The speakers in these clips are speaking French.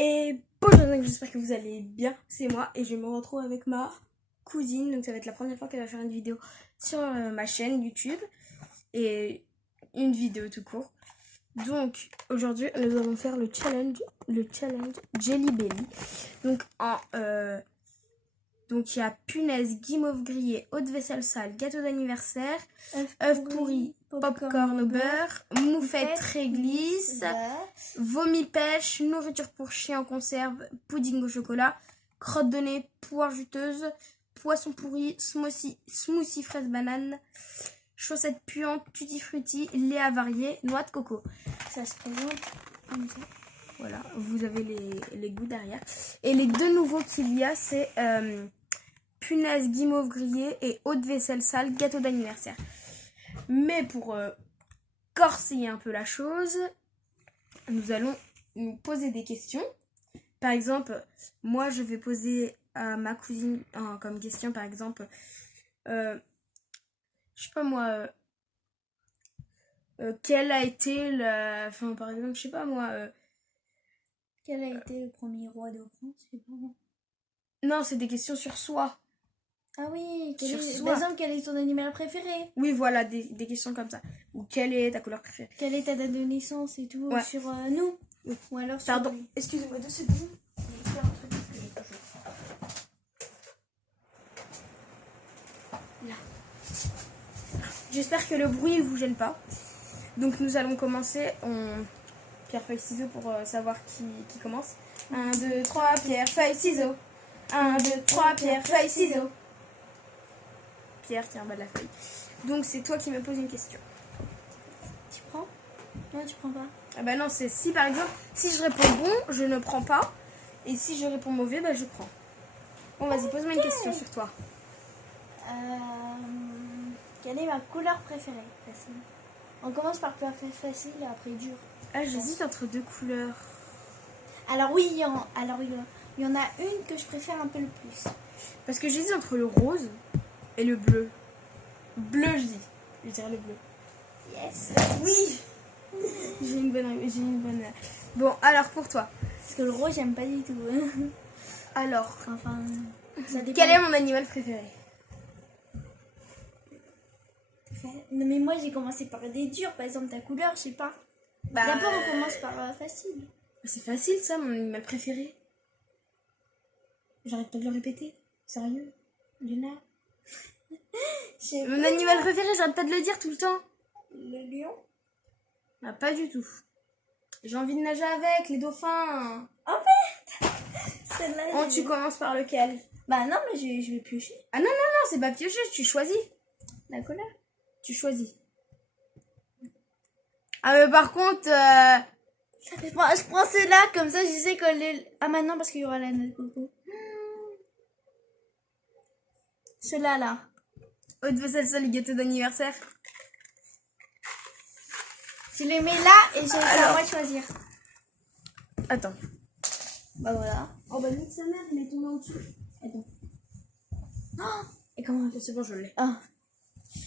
Et bonjour, donc j'espère que vous allez bien, c'est moi et je me retrouve avec ma cousine. Donc ça va être la première fois qu'elle va faire une vidéo sur ma chaîne YouTube et une vidéo tout court. Donc aujourd'hui nous allons faire le challenge Jelly Belly. Donc il y a punaise, guimauve grillé, eau de vaisselle sale, gâteau d'anniversaire, œufs pourris, popcorn au beurre, moufette réglisse, vomi pêche, nourriture pour chien en conserve, pudding au chocolat, crotte de nez, poire juteuse, poisson pourri, smoothie fraise banane, chaussettes puantes, tutti frutti, lait avarié, noix de coco. Ça se présente comme ça. Voilà, vous avez les goûts derrière. Et les deux nouveaux qu'il y a, c'est punaise, guimauve grillée et eau de vaisselle sale, gâteau d'anniversaire. Mais pour corser un peu la chose, nous allons nous poser des questions. Par exemple, moi je vais poser à ma cousine comme question, par exemple, je sais pas moi, quel a été enfin par exemple, je sais pas moi, quel a été le premier roi de France, je sais pas moi. Non, c'est des questions sur soi. Ah oui, Par exemple, quel est ton animal préféré? Oui, voilà, des questions comme ça. Ou quelle est ta couleur préférée? Quelle est ta date de naissance et tout, ouais. Sur nous. Oui. Ou alors sur... Pardon, excusez-moi 2 secondes. Je vais faire un truc parce que j'ai pas chaud. Là. J'espère que le bruit ne vous gêne pas. Donc nous allons commencer. Pierre, feuille, ciseaux pour savoir qui commence. 1, 2, 3, pierre, feuille, ciseaux. 1, 2, 3, pierre, feuille, ciseaux. Pierre qui est en bas de la feuille. Donc c'est toi qui me poses une question. Tu prends? Non, tu prends pas. Ah bah non, c'est si par exemple, si je réponds bon, je ne prends pas. Et si je réponds mauvais, bah je prends. Bon, vas-y, pose-moi une question sur toi. Quelle est ma couleur préférée? Facile. On commence par facile et après dur. Ah, j'hésite entre deux couleurs. Alors oui, il y en a une que je préfère un peu le plus. Parce que j'hésite entre le rose et le bleu. Bleu, je dis. Je dirais le bleu. Yes. Oui. J'ai une bonne. Bon, alors pour toi. Parce que le rose, j'aime pas du tout. Alors, enfin, ça dépend. Quel est mon animal préféré? Non mais moi j'ai commencé par des durs, par exemple ta couleur, je sais pas. D'abord on commence par facile. C'est facile ça, mon animal préféré. J'arrête pas de le répéter. Sérieux, Léna? Mon animal préféré, j'arrête pas de le dire tout le temps. Le lion? Ah, pas du tout. J'ai envie de nager avec les dauphins. En fait, celle-là. Oh, tu commences par lequel? Bah non, mais je vais piocher. Ah non, c'est pas piocher, tu choisis. La couleur? Tu choisis. Ah mais par contre... Moi, je prends celle-là, comme ça je sais qu'elle est... Ah maintenant parce qu'il y aura la noix de coco. Celle-là, là. Eau de vaisselle sale, gâteau d'anniversaire. Je les mets là et j'ai à moi de choisir. Attends. Bah voilà. Oh bah nique sa mère, il est tombé en dessous. Attends. Oh, et comment? C'est bon, je l'ai. Ah.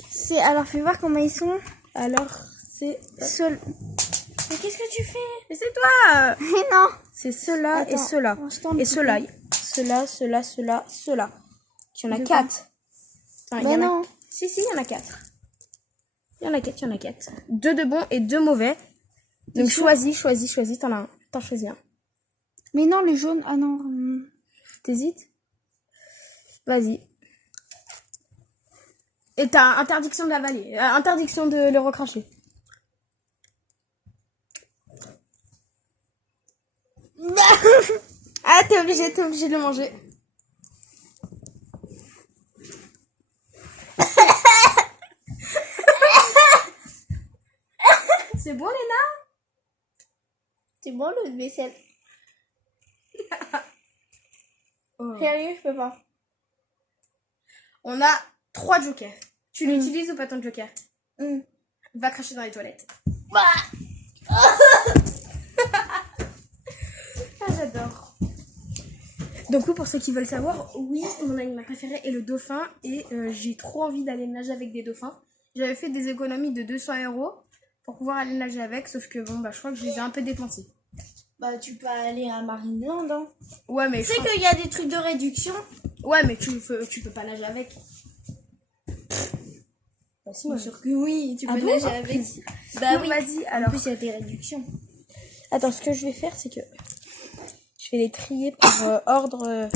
C'est... Alors fais voir comment ils sont. Alors, c'est... Mais qu'est-ce que tu fais? Mais c'est toi. Mais non. C'est ceux-là et ceux-là. Et ceux-là. Ceux-là. Il y en a 4. Enfin, bah non. Si, il y en a 4. Il y en a 4. 2 de bons et 2 mauvais. Donc choisis. T'en as un. T'en choisis un. Mais non, les jaunes. Ah non. T'hésites? Vas-y. Et t'as interdiction de l'avaler. Interdiction de le recracher. Ah, t'es obligé de le manger. C'est bon, Léna? C'est bon le vaisselle. Oh. Sérieux, je peux pas. On a 3 jokers. Tu l'utilises ou pas ton joker? Va cracher dans les toilettes. Ah, j'adore. Donc oui, pour ceux qui veulent savoir, oui, mon animal préféré est le dauphin et j'ai trop envie d'aller nager avec des dauphins. J'avais fait des économies de 200 € pour pouvoir aller nager avec, sauf que bon, bah je crois que je les ai un peu dépensés. Bah, tu peux aller à Marineland, hein. Ouais, mais... Tu sais qu'il y a des trucs de réduction. Ouais, mais tu peux pas nager avec. Bah, si, bien sûr que oui, tu peux bon nager avec. Bah oui, vas-y, En alors. plus, il y a des réductions. Attends, ce que je vais faire, c'est que je vais les trier par ordre.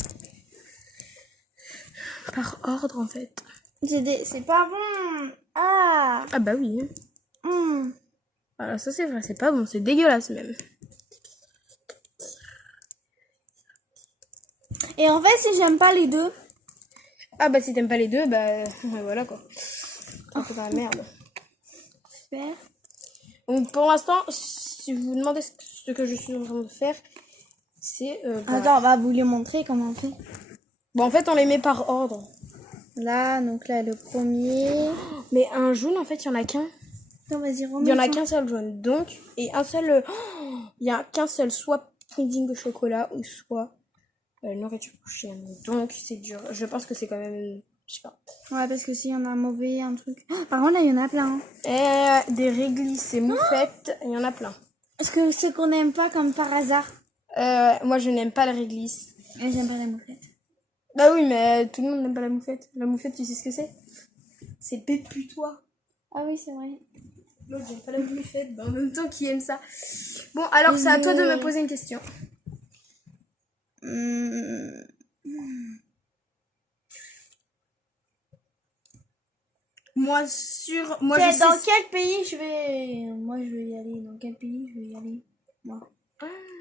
Par ordre, en fait. C'est pas bon. Ah. Ah bah oui. Voilà, ça c'est vrai, c'est pas bon, c'est dégueulasse même. Et en fait, si j'aime pas les deux. Ah bah si t'aimes pas les deux, bah voilà quoi. Un peu dans la merde. Super. Donc pour l'instant, si vous vous demandez ce que je suis en train de faire, c'est... Attends, on va vous les montrer comment on fait. Bon, en fait, on les met par ordre. Là, donc là, le premier. Mais un jaune, en fait, il y en a qu'un. Non, vas-y, Il remets. y en a qu'un seul jaune. Donc, et un seul... il y a qu'un seul, soit pudding au chocolat ou soit nourriture prochaine. Donc, c'est dur. Je pense que c'est quand même... Je sais pas. Ouais, parce que s'il y en a un mauvais, un truc. Oh, par contre, là, il y en a plein. Des réglisses et moufettes, il y en a plein. Est-ce que c'est qu'on n'aime pas comme par hasard? Moi, je n'aime pas la réglisse. Et j'aime pas la moufette. Bah oui, mais tout le monde n'aime pas la moufette. La moufette, tu sais ce que c'est? C'est péputois. Ah oui, c'est vrai. L'autre, j'aime pas la moufette. Bah, en même temps, qui aime ça? Bon, alors, c'est à toi de me poser une question. Moi, je Dans sais... quel pays je vais... Moi, je vais y aller. Dans quel pays je vais y aller? Moi.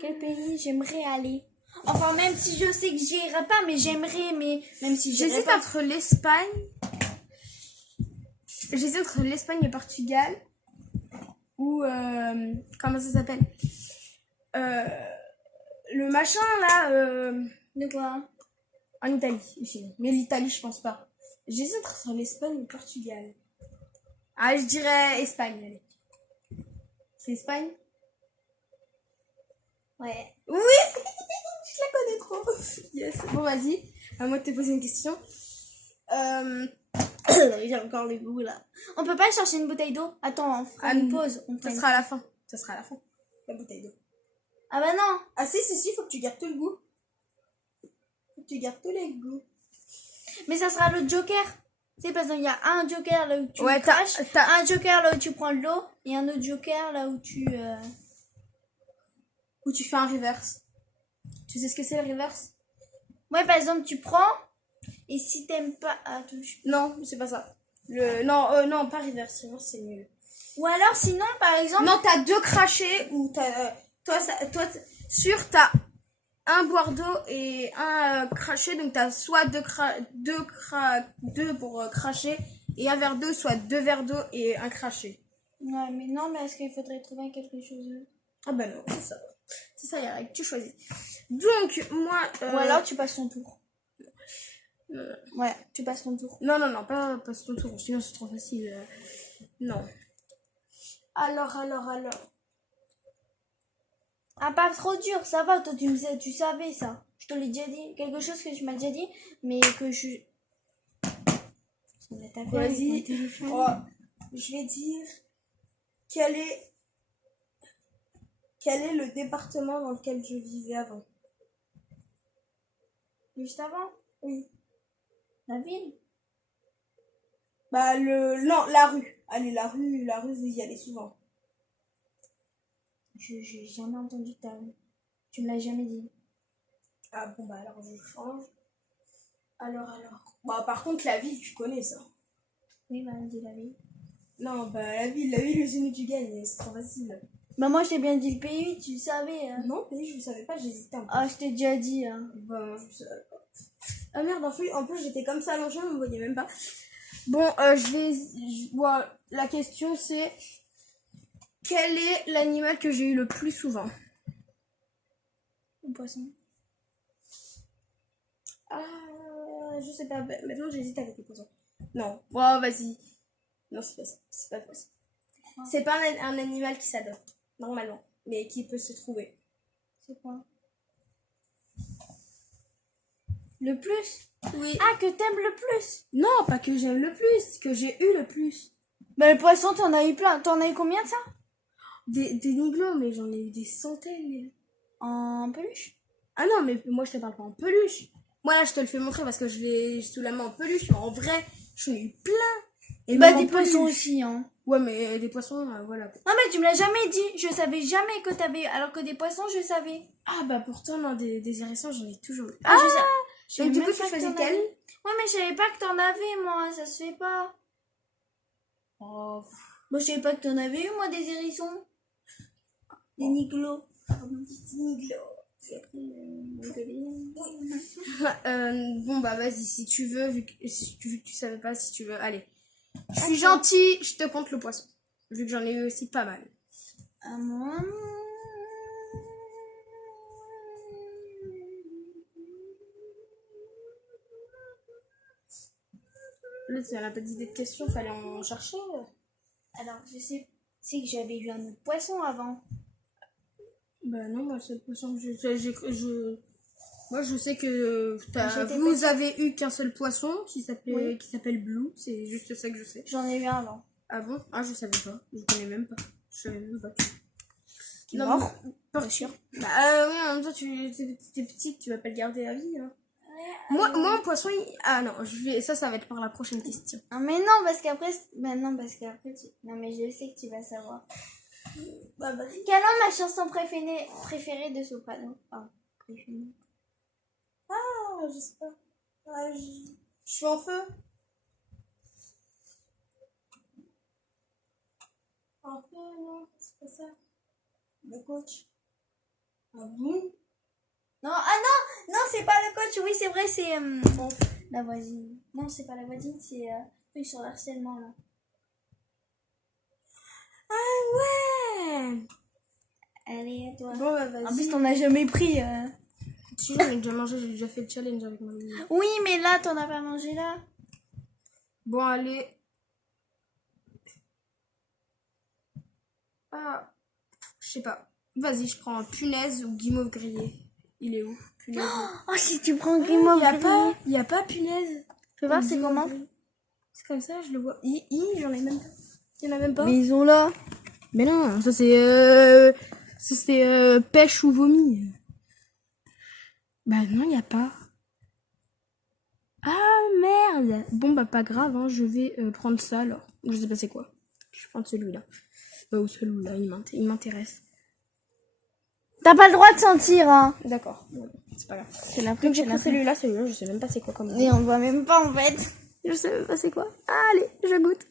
Quel pays j'aimerais aller? Enfin, même si je sais que j'irai pas, mais j'aimerais, mais même si j'irai J'hésite pas. entre l'Espagne. J'hésite entre l'Espagne et le Portugal. Ou, comment ça s'appelle? Le machin, là, De quoi? en Italie, ici. Mais l'Italie, je pense pas. J'hésite entre l'Espagne et le Portugal. Ah, je dirais Espagne, allez. C'est Espagne? Ouais. Oui. Je la connais trop. Yes. Bon, vas-y. À moi de te poser une question. J'ai encore les goûts, là. On peut pas chercher une bouteille d'eau? Attends, on fera une pause. Ça sera à la fin. Ça sera à la fin. La bouteille d'eau. Ah bah non. Ah si, faut que tu gardes tout le goût. Faut que tu gardes tous les goûts. Mais ça sera le joker. C'est parce qu'il y a un joker là où tu Ouais, craches, t'as- un joker là où tu prends de l'eau, et un autre joker là où tu... Ou tu fais un reverse. Tu sais ce que c'est le reverse? Ouais, par exemple, tu prends, et si t'aimes pas... Attends, Non, c'est pas ça. Non, pas reverse. Reverse, c'est nul. Ou alors, sinon, par exemple... Non, t'as deux crachés ou t'as... t'as un boire d'eau et un cracher. Donc, t'as soit deux pour cracher et un verre d'eau, soit deux verres d'eau et un cracher. Ouais, mais non, mais est-ce qu'il faudrait trouver quelque chose d'autre? Ah bah non, c'est ça. C'est ça, Yarek, tu choisis. Donc, moi... Ou alors, tu passes ton tour. Non, Ouais, tu passes ton tour. non, pas ton tour, sinon c'est trop facile. Non. Alors. Ah, pas trop dur, ça va, toi, tu savais ça. Je te l'ai déjà dit. Quelque chose que tu m'as déjà dit, mais que je... Vas-y. Oh, je vais dire... Quel est le département dans lequel je vivais avant? Juste avant? Oui. La ville? Bah, non, la rue. Allez, la rue, vous y allez souvent. J'ai jamais entendu tu me l'as jamais dit. Ah bon, bah alors je change. Alors. Bah, par contre, la ville, tu connais ça. Oui, bah, dis la ville. Non, bah, la ville, je tu gagnes, c'est trop facile. Bah, moi, je t'ai bien dit le pays, tu le savais. Hein. Non, pays, je ne savais pas, j'hésitais un peu. Ah, je t'ai déjà dit. Hein. Bah, je savais pas. Ah merde, en plus, j'étais comme ça allongée, on me voyait même pas. Bon, bon, la question c'est... Quel est l'animal que j'ai eu le plus souvent? Le poisson. Ah, je sais pas. Maintenant, j'hésite avec le poisson. Non. Oh, vas-y. Non, c'est pas ça. C'est pas le poisson. C'est pas un animal qui s'adopte, normalement. Mais qui peut se trouver. C'est quoi? Le plus? Oui. Ah, que t'aimes le plus? Non, pas que j'aime le plus. Que j'ai eu le plus. Bah, le poisson, t'en as eu plein. T'en as eu combien de ça? Des niglos, mais j'en ai eu des centaines. En peluche? Ah non, mais moi je te parle pas en peluche. Moi là je te le fais montrer parce que je l'ai sous la main en peluche. Mais en vrai, j'en ai eu plein. Et Bah même des en poissons peluche. aussi, hein. Ouais, mais des poissons, voilà. Non mais tu me l'as jamais dit. Je savais jamais que t'avais... Alors que des poissons, je savais. Ah bah pourtant, non, des hérissons, j'en ai toujours eu. Ah, je sais. Je donc savais du même coup, tu pas que choisis t'en quel? avais. Ouais, mais je savais pas que t'en avais, moi. Ça se fait pas. Oh, Moi, je savais pas que t'en avais eu, moi, des hérissons. Des niglos. Pardon, des niglos. bon bah vas-y, si tu veux, vu que tu savais pas, si tu veux, allez. Je suis gentille, je te compte le poisson. Vu que j'en ai eu aussi pas mal. À moi. Là, tu n'as pas d'idée de question, fallait en chercher. Alors, je sais. C'est que j'avais eu un autre poisson avant. Bah non, moi, c'est le poisson que moi, je sais que J'étais vous petite. avez eu qu'un seul poisson qui Oui. s'appelle Blue. C'est juste ça que je sais. J'en ai eu un avant. Ah bon? Ah, je savais pas. Je connais même pas. Je savais même pas. T'es Non, mort? Pas sûr. Bah oui, en même temps, t'es petite, tu vas pas le garder à vie. Hein. Moi, un poisson, ah non, ça va être pour la prochaine question. Non, mais non, parce qu'après... Bah non, parce qu'après... Non, mais je sais que tu vas savoir. Bah, vas-y. Quelle est ma chanson préférée de Soprano? Ah, préférée. Ah, je sais pas. Ah, je suis en feu. En feu, non, c'est pas ça. Le coach. Ah bon? Non, ah non, c'est pas le coach, oui, c'est vrai, c'est la voisine. Non, c'est pas la voisine, c'est oui, sur l'harcèlement, là. Ah ouais! Allez, à toi. Bon, bah vas-y. En plus, t'en as jamais pris. Si, j'en ai déjà mangé, j'ai déjà fait le challenge avec ma mamie. Oui, mais là, t'en as pas mangé là. Bon, allez. Ah, je sais pas. Vas-y, je prends punaise ou guimauve grillé. Il est où? Punaise. Oh, si tu prends Guimauve Il y a pas punaise. Tu vois, c'est Guimauve comment? grillé. C'est comme ça, je le vois. J'en ai même pas. Il y en a même pas. Mais ils ont là. Mais non, ça c'est pêche ou vomi. Bah non, il y a pas. Ah merde. Bon bah pas grave, hein, je vais prendre ça alors. Je sais pas c'est quoi. Je vais prendre celui-là. Ou celui-là, il m'intéresse. T'as pas le droit de sentir, hein. D'accord, bon, c'est pas grave. C'est la Donc j'ai pris celui-là, je sais même pas c'est quoi comme Et on voit même pas en fait. Je sais même pas c'est quoi. Ah, allez, je goûte.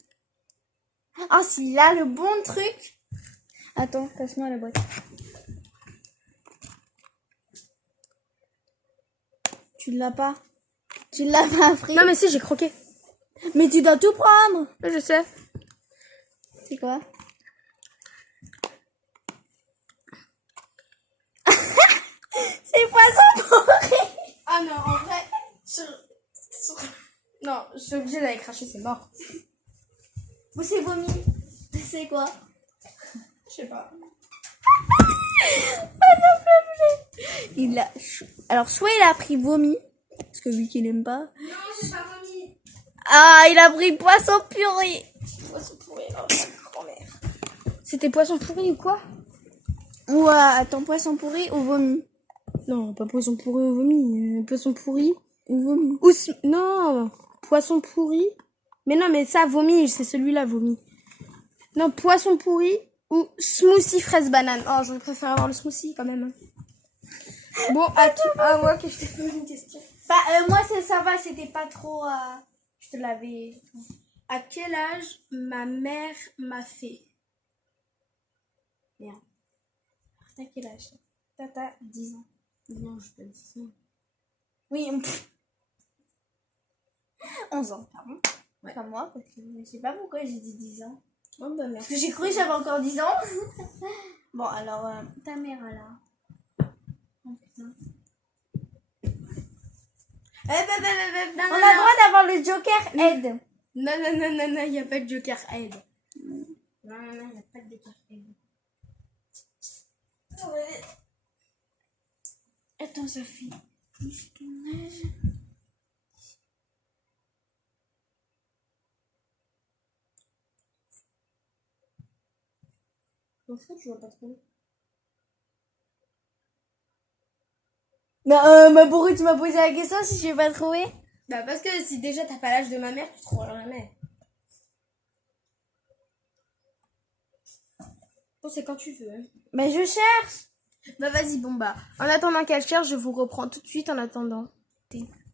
Oh, si là, le bon truc. Attends, passe-moi la boîte. Tu l'as pas. Tu l'as pas pris. Non mais si, j'ai croqué. Mais tu dois tout prendre. Je sais. C'est quoi? C'est poisson pourri. Ah non, en vrai, non, je suis obligée d'aller cracher, c'est mort. Ou c'est vomi. C'est quoi? Je sais pas. Il a... Alors, soit il a pris vomi. Parce que vu qu'il aime pas. Non, c'est pas vomi. Ah, il a pris poisson puré. Poisson pourri, oh ma grand-mère. C'était poisson pourri ou quoi? Ouais, attends, poisson pourri ou vomi? Non, pas poisson pourri ou vomi. Poisson pourri Ou vomi. Non, poisson pourri. Mais non, mais ça, vomi, c'est celui-là, vomi. Non, poisson pourri ou smoothie fraise banane. Oh, j'aurais préféré avoir le smoothie quand même. Bon, à moi que je t'ai posé une question. Bah, moi, ça va, c'était pas trop... Je te l'avais... À quel âge ma mère m'a fait? Merde. T'as quel âge? T'as 10 ans. Non, je pas 10 ans. Oui, 11 ans, pardon. Ouais. Pas moi, parce que je sais pas pourquoi j'ai dit 10 ans. Oh bah merci. Parce que j'ai cru que j'avais encore 10 ans. Bon, alors, ta mère, alors. Oh putain. On a le droit d'avoir le Joker aide. Non, il n'y a pas de Joker aide. Non, il n'y a pas de Joker aide. Attends, ça fait... En fait, je vois pas trop. Mais pourquoi tu m'as posé la question si je vais pas trouver? Bah parce que si déjà t'as pas l'âge de ma mère, tu trouveras jamais. Bon, c'est quand tu veux. Hein. Mais je cherche. Bah vas-y, bon bah. En attendant qu'elle cherche, je vous reprends tout de suite en attendant.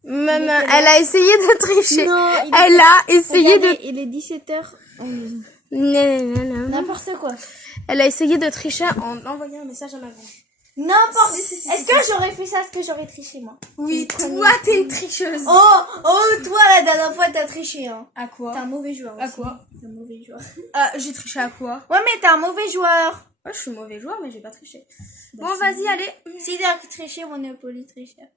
Maman, elle a essayé de tricher. Non, Elle a essayé de... Il est 17h. Non. N'importe quoi. Elle a essayé de tricher en envoyant un message à ma grand. N'importe. Si. Est-ce que j'aurais fait ça? Est-ce que j'aurais triché, moi? Oui, toi, t'es une tricheuse. Oh, toi, la dernière fois, t'as triché, hein. À quoi? T'es un mauvais joueur aussi. À quoi? T'es un mauvais joueur. Ah, j'ai triché à quoi? Ouais, mais t'es un mauvais joueur. Ouais, je suis mauvais joueur, mais j'ai pas triché. Bah, Bon, si. vas-y, allez. Si t'as triché, Monopoly tricheur.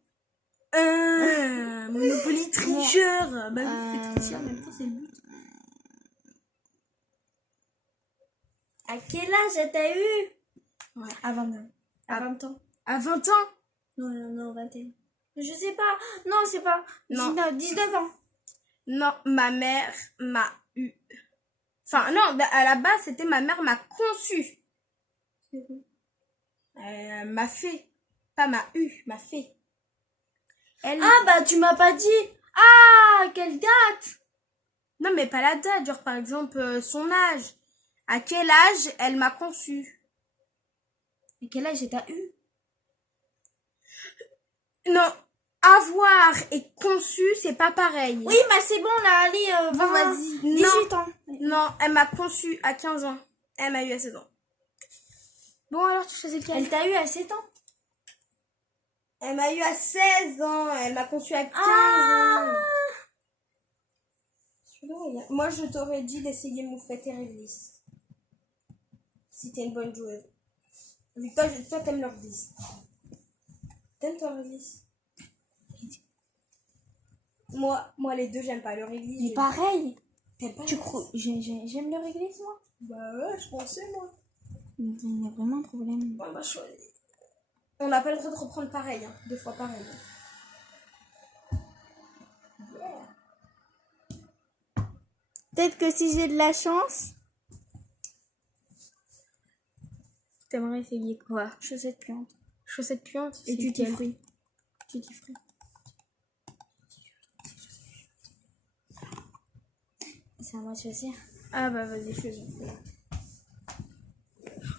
Monopoly tricheur. Bah oui, c'est tricher en même temps, c'est le but. À quel âge t'as eu? Ouais. À 20 ans. À 20 ans. À 20 ans? Non, 21. Je sais pas. Non, c'est pas. Non. 19 ans. Non, ma mère m'a eu. Enfin, non, à la base, c'était ma mère m'a conçu. Elle m'a fait. Pas m'a eu, m'a fait. Elle... Ah, bah, tu m'as pas dit. Ah, quelle date? Non, mais pas la date, genre par exemple son âge. À quel âge elle m'a conçu? À quel âge t'as eu? Non, avoir et conçu, c'est pas pareil. Oui, mais c'est bon, là, allez, Bon, vas-y. 18 ans. Non, elle m'a conçu à 15 ans. Elle m'a eu à 16 ans. Bon, alors tu choisis lequel? Elle t'a eu à 7 ans? Elle m'a eu à 16 ans. Elle m'a conçu à 15 ans. Moi, je t'aurais dit d'essayer Moufette et Réglisse. Si t'es une bonne joueuse. Vu que toi, t'aimes leur glisse. T'aimes toi Réglisse? Moi, les deux, j'aime pas leur église. Mais pareil. T'aimes pas Tu crois? J'aime leur église, moi. Bah ouais, je pensais, moi. Il y a vraiment un problème. Bon, bah, on n'a pas le droit de reprendre pareil, hein. 2 fois pareil. Yeah. Peut-être que si j'ai de la chance. T'aimerais essayer quoi? Chaussettes puantes. Chaussettes puantes? Et tu t'y ferais. Tu t'y ferais. C'est à moi de choisir. Ah bah vas-y, choisis.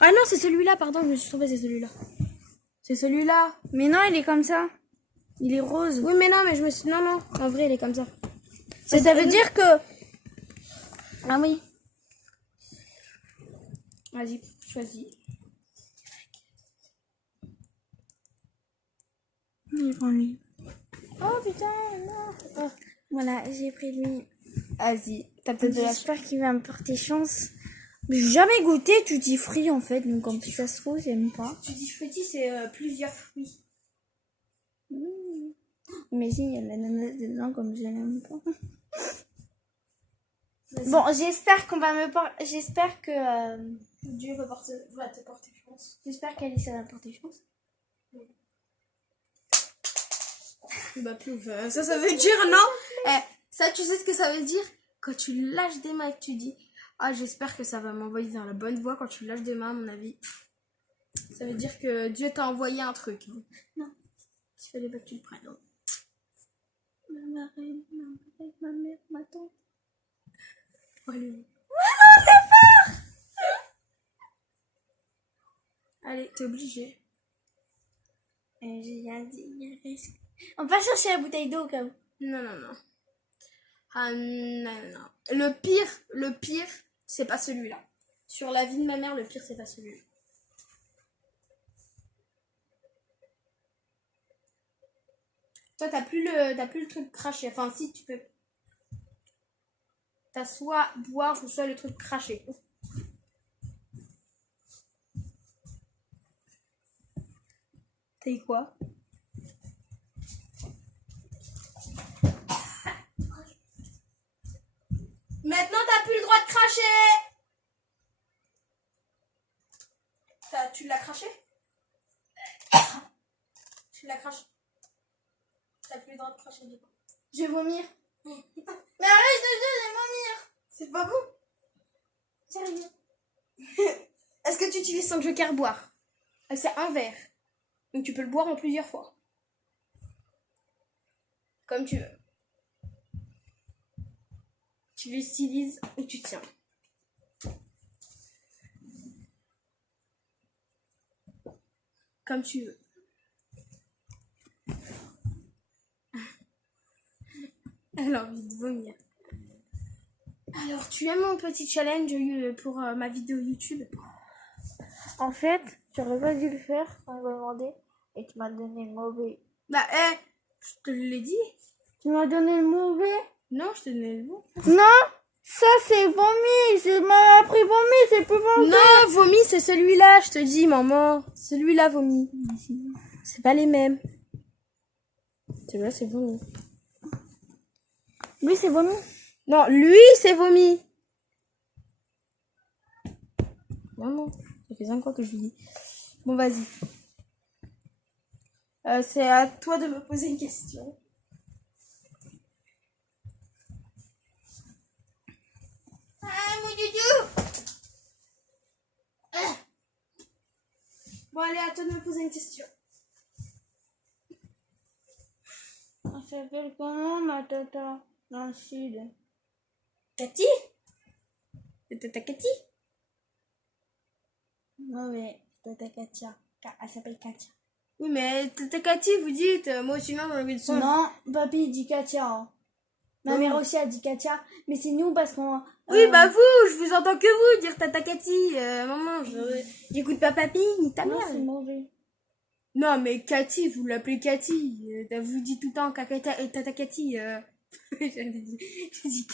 Ah non, c'est celui-là, pardon, je me suis trompée, c'est celui-là. C'est celui-là. Mais non, il est comme ça. Il est rose. Oui, mais non, mais je me suis... Non, en vrai, il est comme ça. Ça veut dire que... Ah oui. Vas-y, choisis. Il prend lui. Oh putain, non. Oh. Voilà, j'ai pris lui. Vas-y, t'as peut-être de la chance. J'espère qu'il va me porter chance. Mais j'ai jamais goûté tutti fruit en fait, donc en plus ça se trouve, j'aime pas. Tutti frutti, c'est plusieurs fruits. Mais si, il y a de l'ananas dedans comme je l'aime pas. Bon, j'espère qu'on va me porter... J'espère que... Dieu va te porter chance. J'espère qu'Alice va me porter chance. Bah plus, ça veut dire non. Ça, tu sais ce que ça veut dire? Quand tu lâches des mains et que tu dis ah, j'espère que ça va m'envoyer dans la bonne voie. Quand tu lâches des mains, à mon avis, ça veut dire que Dieu t'a envoyé un truc. Non. Il fallait pas que tu le prennes. Hein. Ma reine, ma mère, ma tante. Allez. Allez, t'es obligé. J'ai rien dit, il y a risque. On va pas chercher la bouteille d'eau au cas où. Non. Ah non. Le pire, c'est pas celui-là. Sur la vie de ma mère, le pire, c'est pas celui-là. Toi, t'as plus le truc craché. Enfin, si, tu peux. T'as soit boire ou soit le truc craché. T'as quoi? Maintenant, t'as plus le droit de cracher. Tu l'as craché? Tu l'as craché? T'as plus le droit de cracher du coup. Je vais vomir. Mais arrête de dire, je vais vomir. C'est pas bon? Sérieux. Est-ce que tu utilises ton joker boire? C'est un verre. Donc tu peux le boire en plusieurs fois. Comme tu veux. Tu l'utilises ou tu tiens. Comme tu veux. Elle a envie de vomir. Alors, tu aimes mon petit challenge pour ma vidéo YouTube? En fait, j'aurais pas dû le faire quand on m'a demandé et tu m'as donné le mauvais. Bah, je te l'ai dit. Tu m'as donné le mauvais? Non, je te donnais le bon. Non, ça c'est vomi. Je m'as appris vomi, c'est plus bon. Non, vomi, c'est celui-là, je te dis, maman. Celui-là, vomi. C'est pas les mêmes. Celui-là, c'est vomi. Lui c'est vomi. Non, lui, c'est vomi. Maman, ça fait 5 fois que je lui dis. Bon, vas-y. C'est à toi de me poser une question. Ah, mon doudou! Bon, allez, à toi de me poser une question. On s'appelle comment ma tata dans le sud? Cathy? C'est tata Cathy? Non mais tata Katia. Elle s'appelle Katia. Oui, mais tata Cathy, vous dites, moi sinon j'ai envie de son. Non, papy dit Katia. Hein. Ma mère aussi a dit Katia, mais c'est nous parce qu'on... Oui, bah vous, je vous entends que vous dire tata Cathy. Maman, j'écoute pas papy, ni ta Non, mère. c'est mauvais. Non, mais Cathy, vous l'appelez Cathy. Vous dites tout le temps tata Cathy. J'ai dit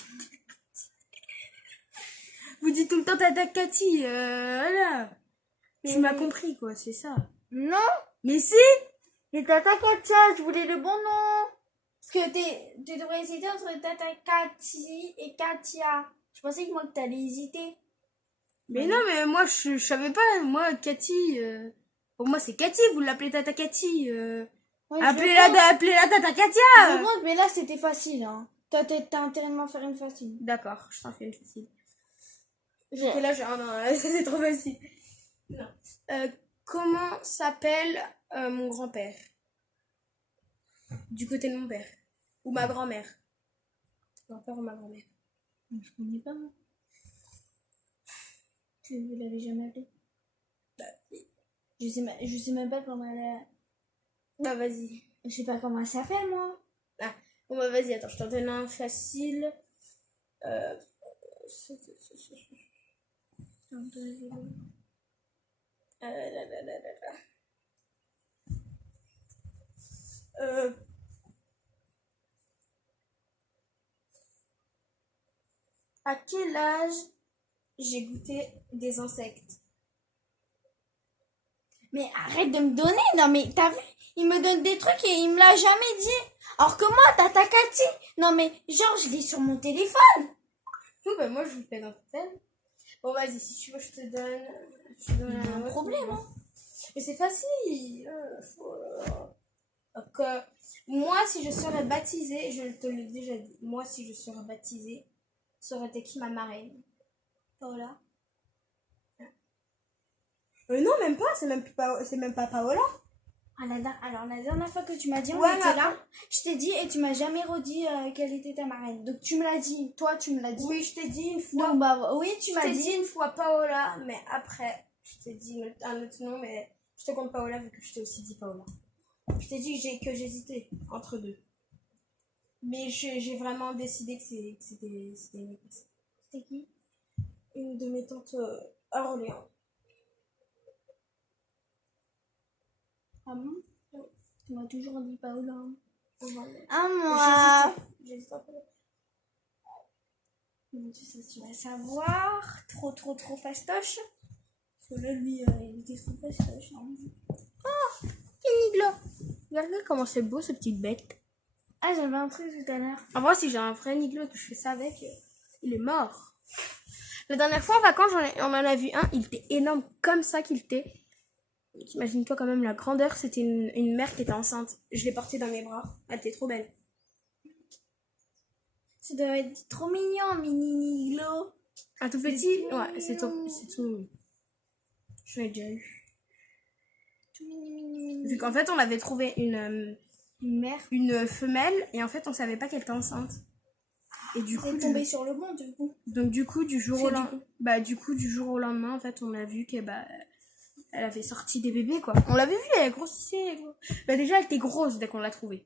vous dites tout le temps tata Cathy. Voilà. Tu m'as compris, quoi, c'est ça. Non, Mais si! mais tata Katia, je voulais le bon nom. Parce que tu devrais hésiter entre tata Cathy et Katia. Je pensais que moi que t'allais hésiter. Mais non, mais moi, je savais pas. Moi, Cathy, pour moi, c'est Cathy. Vous l'appelez tata Cathy. Ouais, appelez-la tata Katia. je comprends, mais là c'était facile. Hein. T'as intérêt de m'en faire une facile. D'accord, je t'en fais une facile. Je... Et là, non, ça c'est trop facile. Non. Comment s'appelle mon grand-père? Du côté de mon père. Ou ma grand-mère. Grand-père ou ma grand-mère. Je connais pas. Moi. Tu l'avais jamais appelé? Je sais même pas comment elle est. Bah vas-y. Je sais pas comment elle s'appelle moi. Ah, bon bah vas-y, attends, je t'en donne un facile. À quel âge j'ai goûté des insectes? Mais arrête de me donner, non mais t'as vu, il me donne des trucs et il me l'a jamais dit. Alors que moi, tata Cathy, non mais genre je l'ai sur mon téléphone. Oui, bah moi je vous fais dans tel. Bon vas-y, si tu veux je te donne un problème. Hein. Mais c'est facile. Donc, moi si je serais baptisée, je te l'ai déjà dit, moi si je serais baptisée, ça aurait été qui ma marraine? Paola. Non, même pas, c'est même pas Paola. Alors la dernière fois que tu m'as dit on Ouais, était là, je t'ai dit et tu m'as jamais redit quelle était ta marraine. Donc tu me l'as dit, toi tu me l'as dit. Oui, je t'ai dit une fois. Donc bah oui, tu m'as dit. Une fois Paola, mais après, je t'ai dit un autre nom, mais je te compte Paola vu que je t'ai aussi dit Paola. Je t'ai dit que j'hésitais entre deux. Mais j'ai vraiment décidé que c'était une épice. C'était qui? Une de mes tantes à Orléans. Ah bon? Tu m'as toujours dit Paola. Ah moi. J'hésite un peu. Tu vas savoir. Trop fastoche. Parce que là, lui, il était trop fastoche. Oh, Niglo. Regardez comment c'est beau, ce petite bête. Ah, j'avais un truc tout à l'heure. En vrai, si j'ai un vrai Niglo que je fais ça avec, il est mort. La dernière fois en vacances, on en a vu un, il était énorme comme ça qu'il était. Imagine-toi quand même la grandeur, c'était une mère qui était enceinte. Je l'ai portée dans mes bras, elle était trop belle. Ça doit être trop mignon, mini Niglo. Un tout petit? Ouais, c'est tout mignon. Je l'ai déjà eu. Tout mini. Vu qu'en fait, on avait trouvé Une mère. Une femelle, et en fait, on savait pas qu'elle était enceinte. Et du coup, elle est tombée sur le banc, du coup. Donc du coup, du jour au lendemain, en fait, on a vu qu'elle elle avait sorti des bébés, quoi. On l'avait vu, elle grossissait. Bah, déjà, elle était grosse dès qu'on l'a trouvée.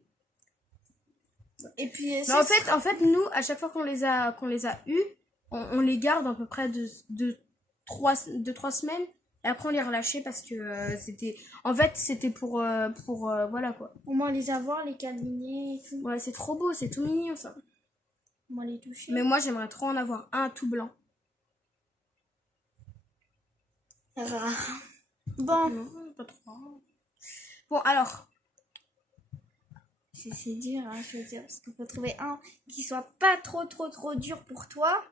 Et puis, Mais en fait, nous, à chaque fois qu'on les a eus, on les garde à peu près de 3 semaines. Et après, on les relâchait parce que c'était... En fait, c'était pour voilà, quoi. Au moins les avoir, les câliner et tout. Ouais, c'est trop beau, c'est tout mignon, ça. Au moins les toucher. Mais moi, j'aimerais trop en avoir un tout blanc. Bon. Non, pas trop. Bon, alors... C'est dur, hein, je veux dire, parce qu'il faut trouver un qui soit pas trop dur pour toi.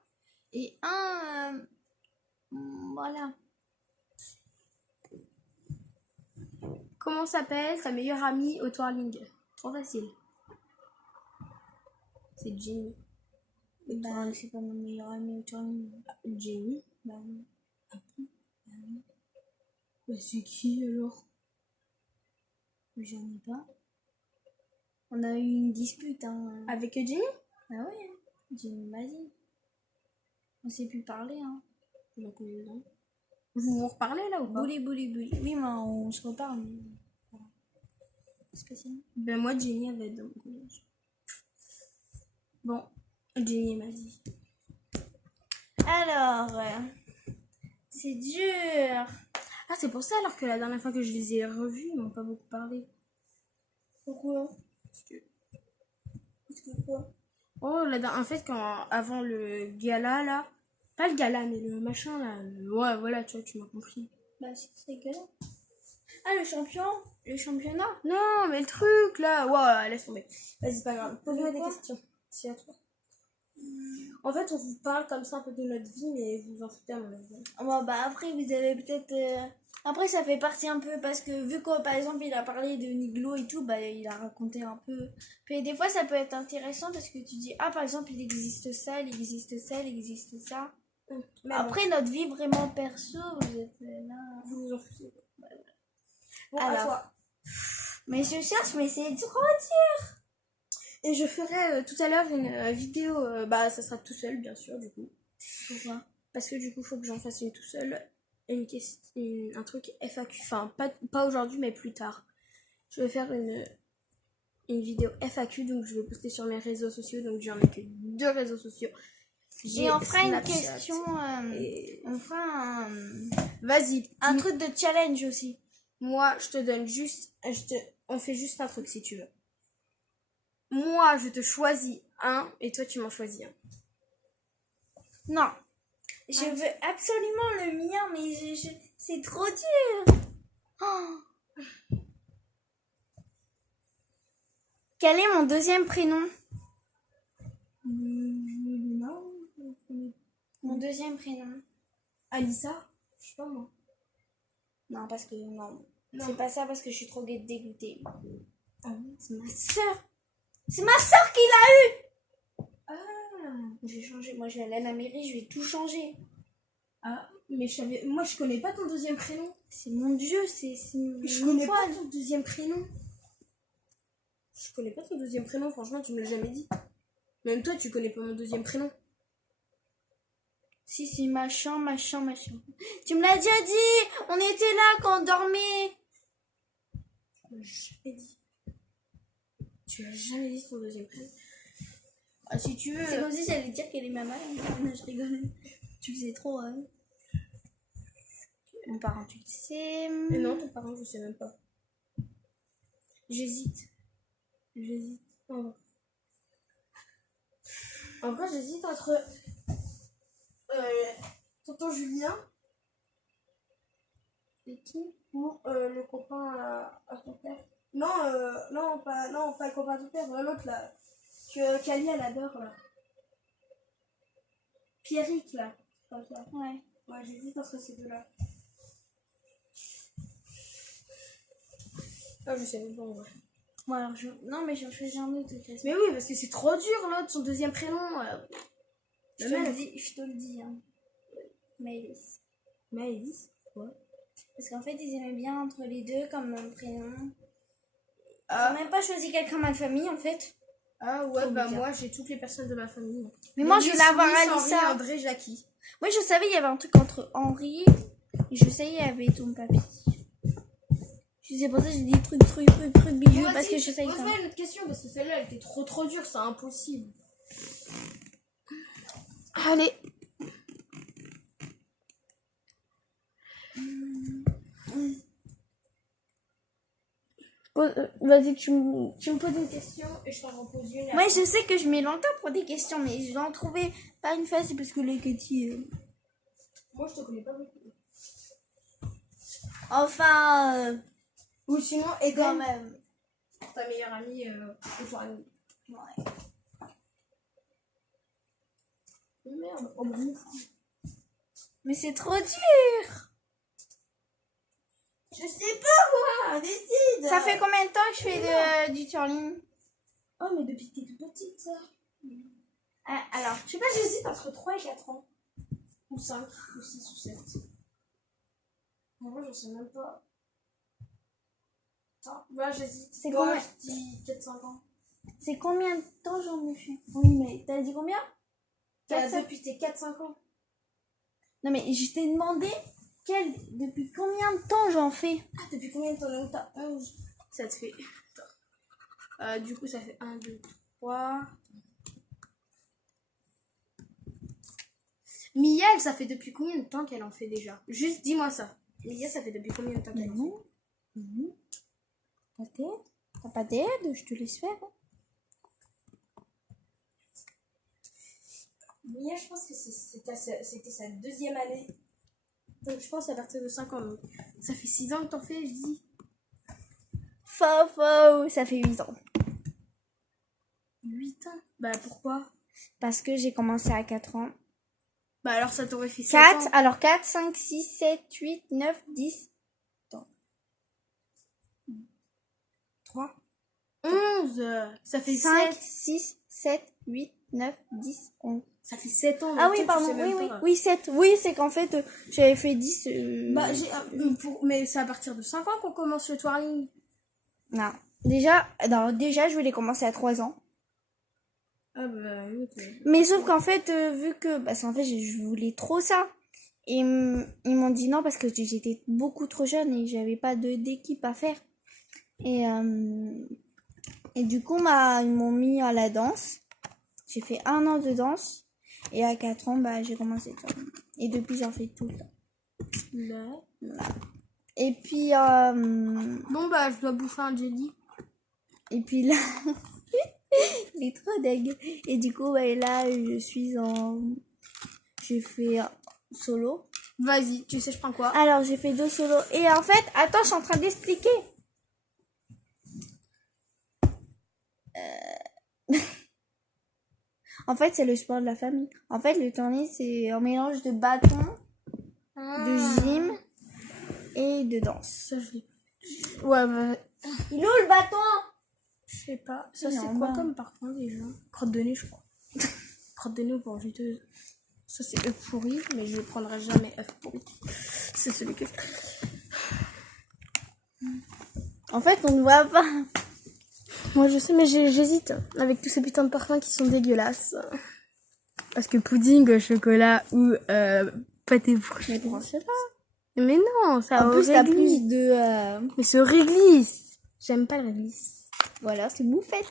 Et un... voilà. Comment s'appelle ta meilleure amie au twirling? Trop facile. C'est Jenny. Bah, c'est pas ma meilleure amie au twirling. Jenny? Bah non. Bah, c'est qui alors? J'en ai pas. On a eu une dispute, hein. Avec Jenny? Ah ouais, hein. Jenny m'a dit. On s'est plus parler, hein. Donc, non. Vous vous reparlez là ou pas? Bouli. Oui, mais on se reparle, mais... voilà. Spécialement. Ben moi, Jenny avait dans mon collège. Bon, Jenny m'a dit. Alors, c'est dur. Ah, c'est pour ça alors que la dernière fois que je les ai revus, ils m'ont pas beaucoup parlé. Pourquoi? Parce que... quoi? Oh, en fait, avant le gala là, pas le gala, mais le machin là, ouais, voilà, tu vois, tu m'as compris. Bah, si, c'est gala. Ah, le championnat? Non, mais le truc là, ouais, laisse tomber. Vas-y, c'est pas grave. Pose-moi des questions. C'est à toi. En fait, on vous parle comme ça un peu de notre vie, mais vous vous en foutez à mon avis. Bon, bah, après, vous avez peut-être. Après, ça fait partie un peu parce que vu que par exemple il a parlé de Niglo et tout, bah il a raconté un peu. Puis des fois, ça peut être intéressant parce que tu dis, ah, par exemple, il existe ça, il existe ça, il existe ça. Mais après, notre vie vraiment perso, vous êtes là. Vous vous en foutez. Bon, Alors. à toi. Mais je cherche, mais c'est trop dur. Et je ferai tout à l'heure une vidéo, bah ça sera tout seul bien sûr du coup. Pourquoi? Parce que du coup il faut que j'en fasse une tout seul. Un truc FAQ, enfin pas aujourd'hui mais plus tard. Je vais faire une vidéo FAQ, donc je vais poster sur mes réseaux sociaux, donc j'en ai que 2 réseaux sociaux. Et on fera une Snapchat question, on fera Vas-y. un truc de challenge aussi. Moi je te donne juste, on fait juste un truc si tu veux. Moi je te choisis un et toi tu m'en choisis un. Non. Je veux absolument le mien, mais c'est trop dur. Oh. Quel est mon deuxième prénom? Mon deuxième prénom. Alissa? Je sais pas moi. Non, parce que non. C'est pas ça parce que je suis trop dégoûtée. Ah oui, C'est ma soeur. C'est ma soeur qui l'a eu. Ah. Je vais changer. Moi, je vais aller à la mairie, je vais tout changer. Ah, mais moi je connais pas ton deuxième prénom. C'est mon Dieu, Je connais pas ton deuxième prénom. Je connais pas ton deuxième prénom, franchement, tu me l'as jamais dit. Même toi, tu connais pas mon deuxième prénom. Si, c'est machin. Tu me l'as déjà dit. On était là quand on dormait. Tu m'as jamais dit. Tu as jamais dit ton deuxième prénom. Ah, si tu veux. C'est comme si j'allais dire qu'elle est ma mère. Non, je rigole. Tu faisais trop, hein. Mon parent, tu le sais. Mais non, ton parent, je sais même pas. J'hésite. Oh. En vrai, j'hésite entre tonton Julien et qui ou le copain à ton père. Non, pas le copain à ton père, l'autre là. Qu'Ali elle adore là. Pierrick là. Comme ça. Ouais. Ouais, j'hésite entre ces deux-là. Ah, je sais même pas en vrai. Bon, alors non, mais j'en choisis un autre. Mais oui, parce que c'est trop dur l'autre, son deuxième prénom. Je te le dis. Hein. Maëlys. Maëlys? Ouais. Parce qu'en fait, ils aimaient bien entre les deux comme prénom. T'as même pas choisi quelqu'un de ma famille en fait. Ah ouais, bah moi j'ai toutes les personnes de ma famille. Mais moi je voulais avoir Alissa, Alissa. André, Jackie. Moi je savais il y avait un truc entre Henri et je savais il y avait ton papy. C'est pour ça que j'ai dit truc bijou parce que je savais. Pose-moi une autre question parce que celle-là elle était trop dure, c'est impossible. Allez. Vas-y, tu me poses une question et je t'en repose une. Moi, je sais que je mets longtemps pour des questions, mais je vais en trouver pas une facile parce que les Katy. Moi, je te connais pas beaucoup. Enfin. Ou sinon, Eden. Quand même. Ta meilleure amie au soirée. Ouais. Merde. Oh, bon. Mais c'est trop dur. Je sais pas, moi. Décide. Ça fait combien de temps que je fais du twirling? Oh, mais depuis que t'es toute petite, ça. Alors, je sais pas, j'hésite entre 3 et 4 ans. Ou 5, ou 6, ou 7. En vrai, je sais même pas. Attends, voilà, j'hésite. C'est moi, combien? Je dis 4-5 ans. C'est combien de temps j'en ai fait? Oui, mais t'as dit combien? Depuis tes 4-5 ans. Non, mais je t'ai demandé depuis combien de temps j'en fais? Ah, depuis combien de temps? Donc, t'as 11. Ça te fait. Du coup, ça fait 1, 2, 3. Mia, elle, ça fait depuis combien de temps qu'elle en fait déjà? Juste dis-moi ça. Mia, ça fait depuis combien de temps qu'elle en fait? Pas d'aide? T'as pas d'aide? Je te laisse faire. Mia, je pense que c'était sa 2e année. Donc, je pense à partir de 5 ans. Donc, ça fait 6 ans que t'en fais, je dis. Faux, ça fait 8 ans. 8 ans? Bah, pourquoi? Parce que j'ai commencé à 4 ans. Bah, alors ça t'aurait fait 7 4, ans. alors 4, 5, 6, 7, 8, 9, 10. Attends. 3. 11. Ça fait 5, 7. 6, 7, 8, 9, 10, 11. Ça fait 7 ans. Ah oui, pardon, oui, 7. Oui, c'est qu'en fait, j'avais fait 10. Bah, mais c'est à partir de 5 ans qu'on commence le twirling. Non. Déjà, je voulais commencer à 3 ans. Ah bah oui. Mais sauf qu'en fait, vu que... Parce qu'en fait, je voulais trop ça. Et ils m'ont dit non parce que j'étais beaucoup trop jeune et j'avais pas d'équipe à faire. Et du coup, ils m'ont mis à la danse. J'ai fait 1 an de danse. Et à 4 ans, j'ai commencé ça. Et depuis, j'en fais tout le temps. Là. Et puis... Bon, bah, je dois bouffer un jelly. Et puis là... Il est trop deg. Et du coup, là, je suis en... J'ai fait solo. Vas-y, tu sais, je prends quoi? Alors, j'ai fait 2 solos. Et en fait, attends, je suis en train d'expliquer. En fait, c'est le sport de la famille. En fait, le tennis, c'est un mélange de bâton, de gym et de danse. Ça, je l'ai. Ouais, bah... Il est où le bâton? Je sais pas. Ça, c'est quoi comme parfum déjà? Crotte de nez, je crois. Crotte de nez ou porgiteuse. Ça, c'est œuf pourri, mais je ne prendrai jamais œuf pourri. C'est celui que... En fait, on ne voit pas. Moi, je sais, mais j'hésite avec tous ces putains de parfums qui sont dégueulasses. Parce que pudding, chocolat ou pâté fruits. Mais prends cela. Mais non, ça en plus, t'as plus de... Mais ce réglisse. J'aime pas le réglisse. Voilà, c'est moufette.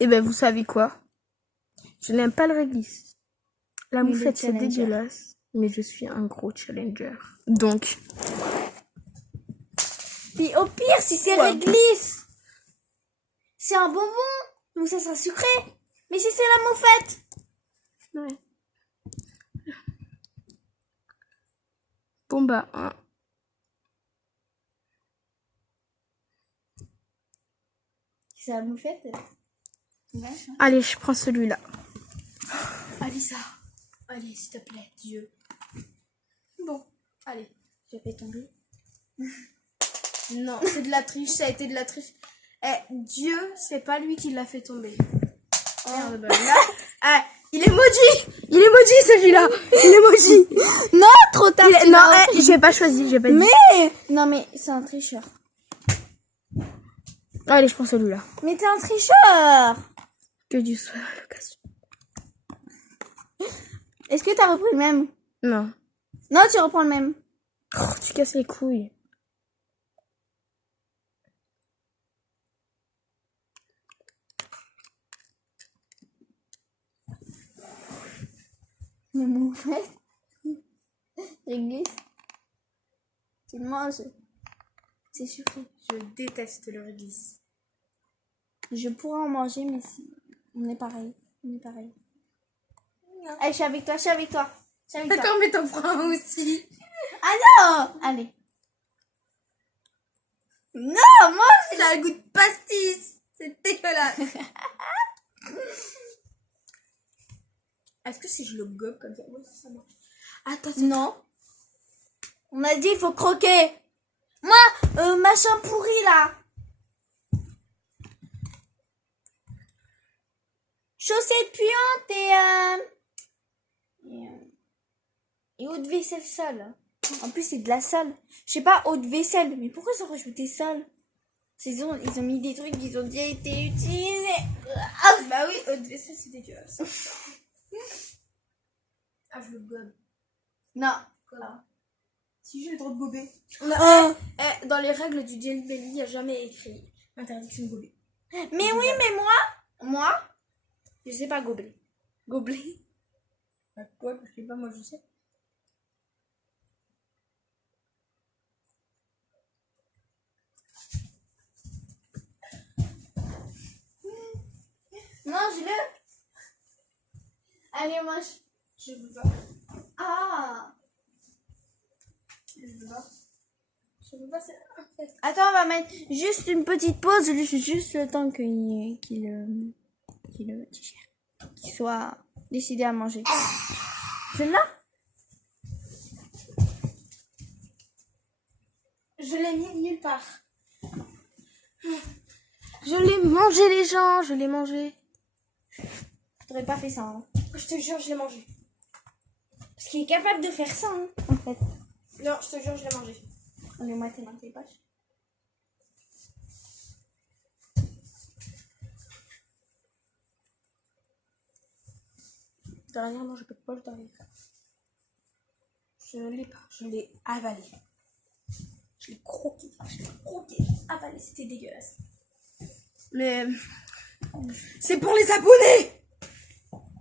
Et ben, vous savez quoi? Je n'aime pas le réglisse. La moufette, c'est dégueulasse. Mais je suis un gros challenger. Donc... Puis au pire, si c'est réglisse, c'est un bonbon. Donc ça sera sucré. Mais si c'est la moufette... Ouais. Bon bah... Hein. C'est la moufette. Allez, je prends celui-là. Alissa. Allez, s'il te plaît, Dieu. Bon, allez. J'ai fait tomber. Non, c'est de la triche, ça a été de la triche. Dieu, c'est pas lui qui l'a fait tomber. Merde, bah là... Il est maudit. Il est maudit celui-là. Il est maudit. Non, trop tard. Non, j'ai pas choisi, j'ai pas dit. Mais non, mais c'est un tricheur. Allez, je prends celui-là. Mais t'es un tricheur. Que Dieu soit à l'occasion. Est-ce que t'as repris le même? Non. Non, tu reprends le même. Oh, tu casses les couilles. Mais mon fait, je glisse. Tu le manges. C'est sucré. Je déteste le réglisse. Je pourrais en manger, mais on est pareil. On est pareil. Allez, je suis avec toi, je suis avec toi. Je suis avec toi. D'accord, mais t'en prends un aussi. Ah non! Allez. Non, moi, Ça a le goût de pastis. C'est dégueulasse. Est-ce que si je le gobe comme ça, ouais, ça marche. Attends, non. On a dit il faut croquer. Moi, machin pourri là. Chaussettes puantes et eau de vaisselle sale. En plus, c'est de la sale. Je sais pas, eau de vaisselle. Mais pourquoi ils ont rajouté sale? Ils ont mis des trucs qui ont déjà été utilisés. Ah, bah oui, eau de vaisselle, c'est dégueulasse. Ah, je le gobe. Non. Voilà. Si j'ai le droit de gober. Dans les règles du Jelly Belly, il n'y a jamais écrit interdiction de gober. Mais oui, mais moi, je sais pas gobeler. Gobeler. Bah, quoi, je sais pas, moi je sais. Mange-le. Allez, mange. Je veux pas. Ah. Je veux pas. Je veux pas, c'est un fait. Attends, on va mettre juste une petite pause, juste le temps qu'il soit décidé à manger. Celle-là? Je l'ai mis nulle part. Je l'ai mangé, les gens, je l'ai mangé. T'aurais pas fait ça, hein. Je te jure, je l'ai mangé. Parce qu'il est capable de faire ça, hein, en fait. Non, je te jure, je l'ai mangé. Allez, moi, t'es dans tes poches. Dernièrement, je peux pas le dernier. Je ne l'ai pas, je l'ai avalé. Je l'ai croqué, avalé, c'était dégueulasse. Mais c'est pour les abonnés.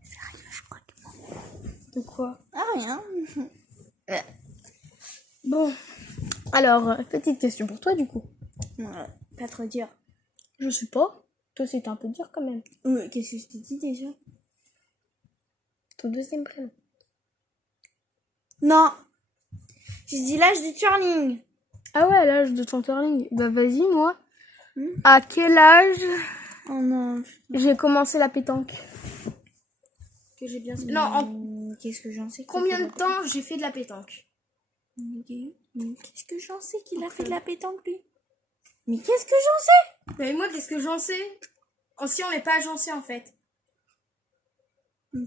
Sérieux, je crois que... De quoi? Ah, rien. Bon, alors, petite question pour toi du coup. Ouais, pas trop dur. Je sais pas. Toi, c'était un peu dur quand même. Qu'est-ce que je t'ai dit déjà? Ton deuxième prénom. Non. J'ai dit l'âge du turning. Ah ouais, l'âge de ton curling. Bah vas-y, moi. À quel âge Oh non. j'ai commencé la pétanque? Que j'ai bien... Non, Qu'est-ce que j'en sais? combien de temps j'ai fait de la pétanque? Qu'est-ce que j'en sais qu'il a fait de la pétanque, lui? Mais qu'est-ce que j'en sais? Mais moi, qu'est-ce que j'en sais? Si on n'est pas agencé en fait.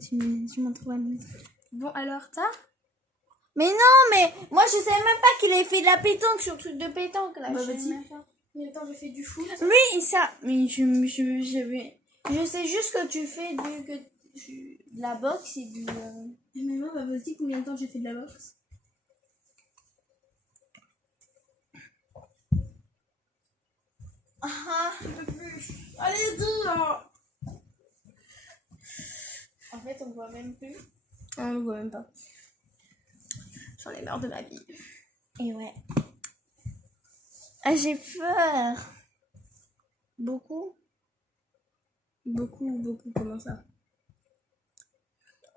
Tu m'en trouves un autre. Bon, alors, t'as? Mais non, mais moi je savais même pas qu'il avait fait de la pétanque sur le truc de pétanque là. Bah, Je vas-y. sais même pas. Combien de temps j'ai fait du foot? Oui, ça. Mais je sais juste que tu fais de la boxe et du. Mais moi, bah vas-y, combien de temps j'ai fait de la boxe? Ah, Je peux plus. Allez, deux hein. en fait, on voit même plus. Ah, on ne voit même pas. J'en ai marre de ma vie. Et ouais. Ah, j'ai peur. Beaucoup. Beaucoup, comment ça?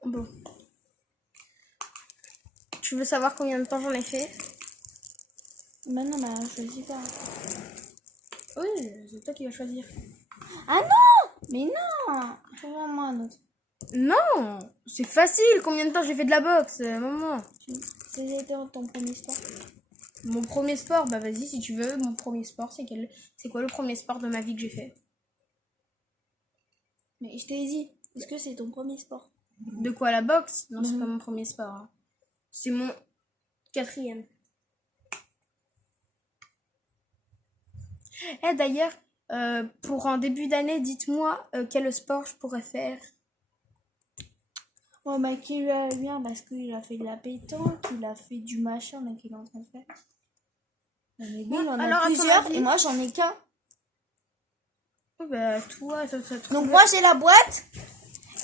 Bon. Tu veux savoir combien de temps j'en ai fait? Bah non, bah je sais pas. Oui, c'est toi qui vas choisir. Ah non! Mais non! Trouve-moi un autre. Non, c'est facile. Combien de temps j'ai fait de la boxe, maman? C'était ton premier sport. Mon premier sport, bah vas-y si tu veux. Mon premier sport, c'est quoi le premier sport de ma vie que j'ai fait? Mais je t'ai dit, est-ce que c'est ton premier sport? De quoi, la boxe? Non, c'est pas mon premier sport. Hein. C'est mon 4e. Eh, d'ailleurs, pour un début d'année, dites-moi quel sport je pourrais faire. Bon, bah, qui lui a bien parce qu'il a fait de la pétanque, il a fait du machin, là, qu'il est en train de faire. Mais lui, il en alors, a à ton plusieurs avis et moi, j'en ai qu'un. Oh, bah, toi, Donc, moi, j'ai la boîte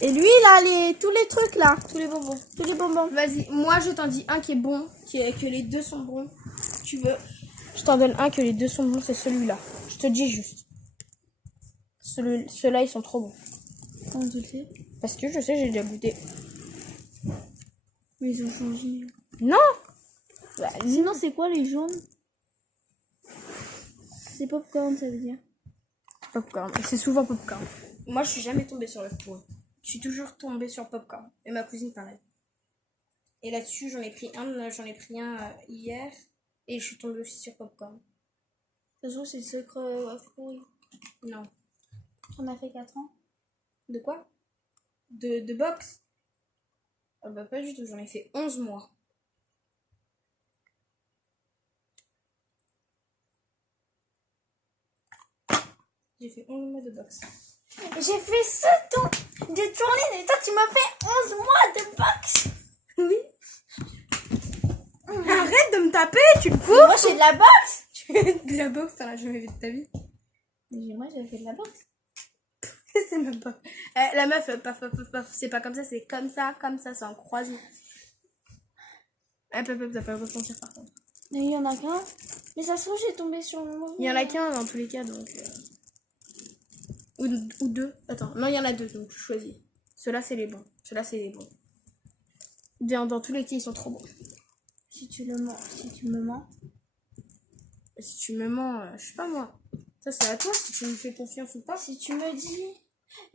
et lui, il a tous les trucs là, tous les bonbons. Tous les bonbons. Vas-y, moi, je t'en dis un qui est bon, que les deux sont bons. Tu veux? Je t'en donne un que les deux sont bons, c'est celui-là. Je te dis juste. Ceux-là, ils sont trop bons. Comment tu le sais? Parce que je sais, j'ai déjà goûté. Mais ils ont changé. Non! Bah, Sinon, c'est quoi les jaunes? C'est popcorn, ça veut dire. Popcorn. C'est souvent popcorn. Moi, je suis jamais tombée sur le pourri. Je suis toujours tombée sur popcorn. Et ma cousine, pareil. Et là-dessus, j'en ai pris un hier. Et je suis tombée aussi sur popcorn. De toute façon, c'est le secret pourri. Non. On a fait 4 ans. De quoi? De boxe? Ah bah pas du tout, j'en ai fait 11 mois. J'ai fait 11 mois de boxe. J'ai fait 7 ans de tournée et toi, tu m'as fait 11 mois de boxe. Oui. Arrête de me taper, tu le fous? Moi, j'ai de la boxe. Tu fais de la boxe, t'en as jamais fait de ta vie. Mais moi, j'ai fait de la boxe. C'est même pas. La meuf, c'est pas comme ça, c'est comme ça, c'est en croisement. T'as pas le ressentir par contre. Mais il y en a qu'un. Mais ça se trouve, j'ai tombé sur le mauvais. Il y en a qu'un dans tous les cas, donc. Ou deux. Attends, non, il y en a deux, donc je choisis. Ceux-là, c'est les bons. Ceux-là, c'est les bons. Dans tous les cas, ils sont trop bons. Si tu me mens. Si tu me mens, je sais pas moi. Ça, c'est à toi si tu me fais confiance ou pas. Si tu me dis.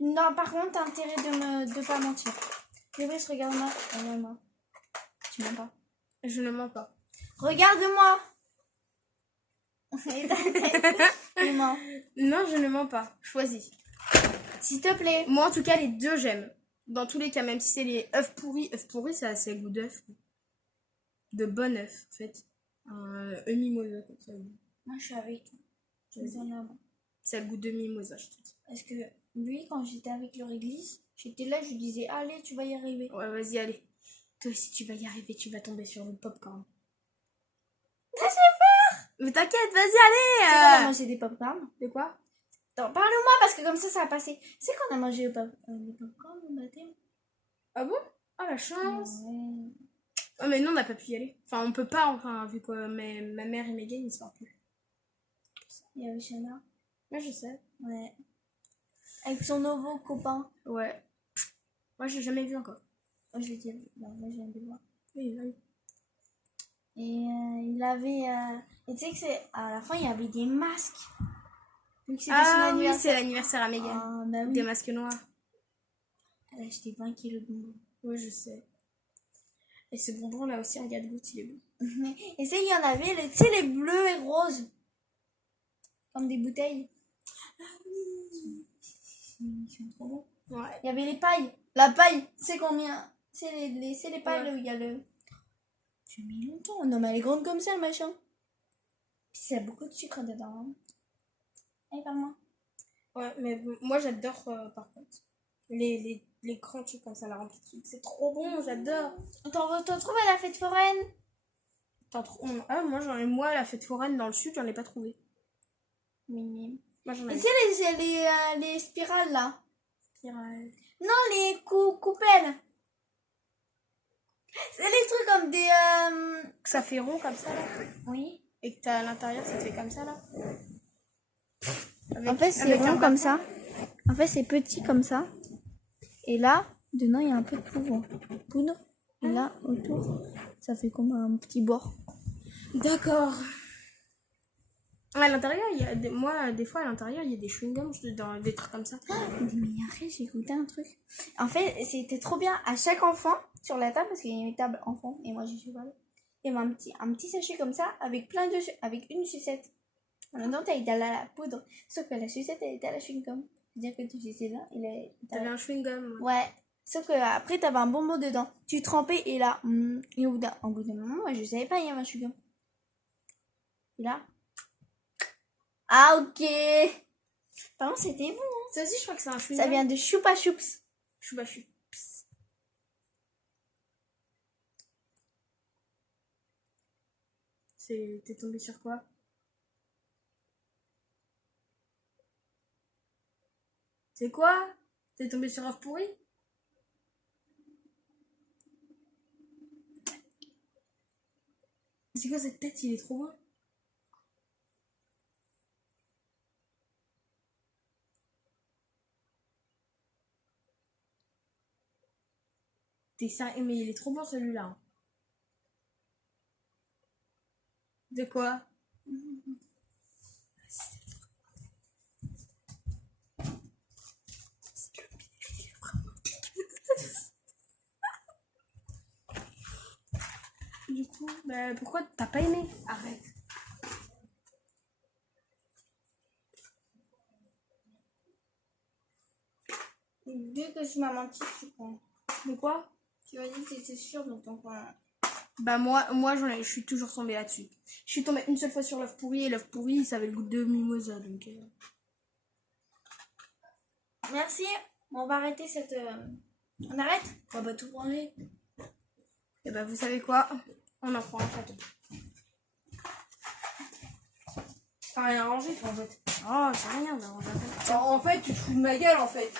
Non, par contre, t'as intérêt de pas mentir. Fabrice, regarde-moi. Regarde-moi. Tu mens pas. Je ne mens pas. Regarde-moi. Tu mens. Non, je ne mens pas. Choisis. S'il te plaît. Moi, en tout cas, les deux, j'aime. Dans tous les cas, même si c'est les œufs pourris, c'est assez goût d'œuf. De bon œuf, en fait. Un mimosa, comme ça. Moi, je suis avec toi. C'est le goût de mimosa, je te dis. Parce que lui, quand j'étais avec leur église, j'étais là, je lui disais, allez, tu vas y arriver. Ouais, vas-y, allez. Toi aussi, tu vas y arriver, tu vas tomber sur le popcorn. J'ai peur. Mais t'inquiète, vas-y, allez. C'est qu'on a mangé des popcorn. De quoi? Attends, parle-moi parce que comme ça va passer. C'est qu'on a mangé des popcorn au matin. Ah bon? Ah, la chance. Ouais. Oh, mais nous, on n'a pas pu y aller. Enfin, on peut pas, enfin, vu que ma mère et Megan, ils se parlent plus. Il y avait Shana. Ouais, je sais. Ouais. Avec son nouveau copain. Ouais. Moi, j'ai jamais vu encore. Oh, je vais dire, non, moi je viens de le voir. Oui, oui. Et il avait. Et tu sais que c'est. À la fin, il y avait des masques. Vu que c'était son Ah oui, anniversaire. c'est l'anniversaire à Megan. Ah, bah oui. Des masques noirs. Elle a acheté 20 kilos de bonbons. Oui, je sais. Et ce bonbon là aussi, regarde goûte, il est bon. Et c'est, il y en avait, tu sais, les bleus et roses. Comme des bouteilles. Ah oui. Ils sont trop bons. Ouais. Il y avait les pailles. La paille, c'est combien? C'est les pailles Ouais. là où il y a le. J'ai mis longtemps. Non, mais elle est grande comme ça, le machin. Puis ça a beaucoup de sucre dedans. Hein. Allez, parle-moi. Ouais, mais moi j'adore par contre. Les grands trucs comme ça, la remplie de sucre. C'est trop bon, j'adore. T'en trouves à la fête foraine? Ah, moi, la fête foraine dans le sud, j'en ai pas trouvé. Mimi. Moi j'en Et ai. c'est les spirales là? Spirale. Non, les coupelles. C'est les trucs comme des. Que ça fait rond comme ça là. Oui. Et que t'as à l'intérieur, ça te fait comme ça là. En fait, c'est rond comme ça. En fait, c'est petit comme ça. Et là, dedans, il y a un peu de poudre. Et là, autour, ça fait comme un petit bord. D'accord. À l'intérieur, des fois, à l'intérieur, il y a des chewing-gums, des trucs comme ça. Mais arrête, j'ai goûté un truc. En fait, c'était trop bien. À chaque enfant, sur la table, parce qu'il y a une table enfant, et moi, j'ai cheval. Il y avait un petit sachet comme ça, avec avec une sucette. En même temps, t'as été à la poudre. Sauf que la sucette, elle était à la chewing-gum. C'est-à-dire que tu faisais là, T'avais un chewing-gum. Ouais, Sauf que après, t'avais un bonbon dedans. Tu trempais et là, et au bout d'un moment, moi, je savais pas, il y avait un chewing-gum. Et là. Ah, ok. Par contre, c'était bon. Hein. Ça aussi, je crois que c'est un chewing-gum. Ça vient de Choupa Choups. Choupa Choups. T'es tombé sur quoi? C'est quoi? T'es tombé sur œuf pourri? C'est quoi cette tête? Il est trop bon. T'es sérieux? Mais il est trop bon celui-là. De quoi? Du coup, bah, pourquoi t'as pas aimé? Arrête. Dès que tu m'as menti, tu prends. De quoi? Tu m'as dit que c'était sûr, donc t'en prends un. Bah moi je suis toujours tombée là-dessus. Je suis tombée une seule fois sur l'œuf pourri et l'œuf pourri ça avait le goût de mimosa donc. Merci. On va arrêter cette. On arrête? On va tout manger. Et bah vous savez quoi? On en prend un chacun. T'as rien rangé toi en fait. Oh c'est rien, on a rangé un peu. En fait, tu te fous de ma gueule en fait.